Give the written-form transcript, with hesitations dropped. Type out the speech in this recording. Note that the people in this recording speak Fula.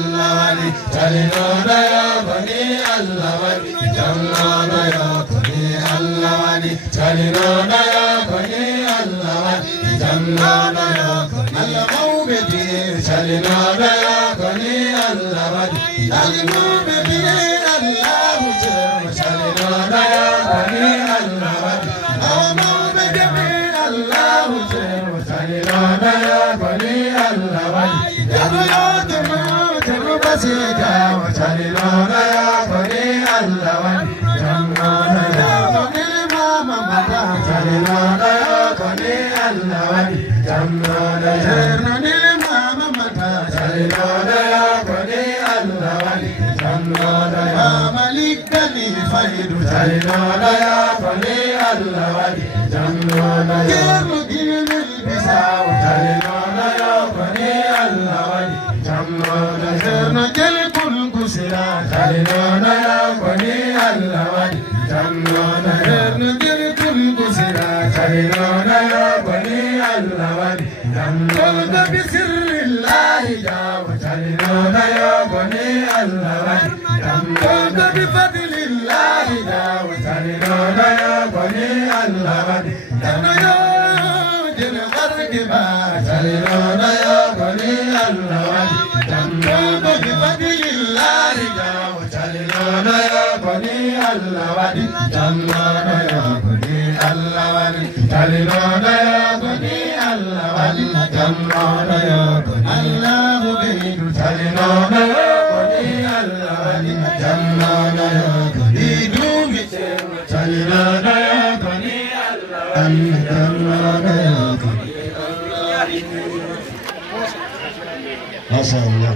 Allah wali Chalinoda ya bani Allah wali Jamnoda ya bani Allah wali Chalinoda ya bani Allah wali Jamnoda ya Allah maubedi Chalinoda ya bani Allah wali Allah maubedi Allah hujja Chalinoda ya bani Allah wali Allah maubedi Allah hujja Chalinoda ya bani Allah wali Basita Chalinoda ya bani Allah wali Jamnoda ya bani mama mata Chalinoda ya bani Allah wali Jamnoda ya bani mama mata Chalinoda ya bani Allah wali Jamnoda ya Malik Dani Faidu Chalinoda ya bani Allah wali Jamnoda ya Gilgil Bisau Chalinoda ya bani Allah wali Jamnoda ya Jalkul Kusira Chalinoda ya bani Allah wali Jamnoda ya Jalkul Kusira Chalinoda ya bani Allah wali Jamnoda bisirrillahi jaw Chalinoda ya bani Allah wali Jamnoda bifadlillahi jaw Chalinoda ya bani Allah wali Jamnoda jil gharqiba Chalinoda ya bani Allah wali Jamnoda bifadlillahi jaw Chalinoda ya bani Allah wali Jamnoda ya bani Allah wali Chalinoda ya bani Allah wali Jamnoda ya bani Allah beidu Chalinoda ya bani Allah wali Jamnoda ya bani dumi Chalinoda ya bani Allah Jamnoda ya bani Masya Allah.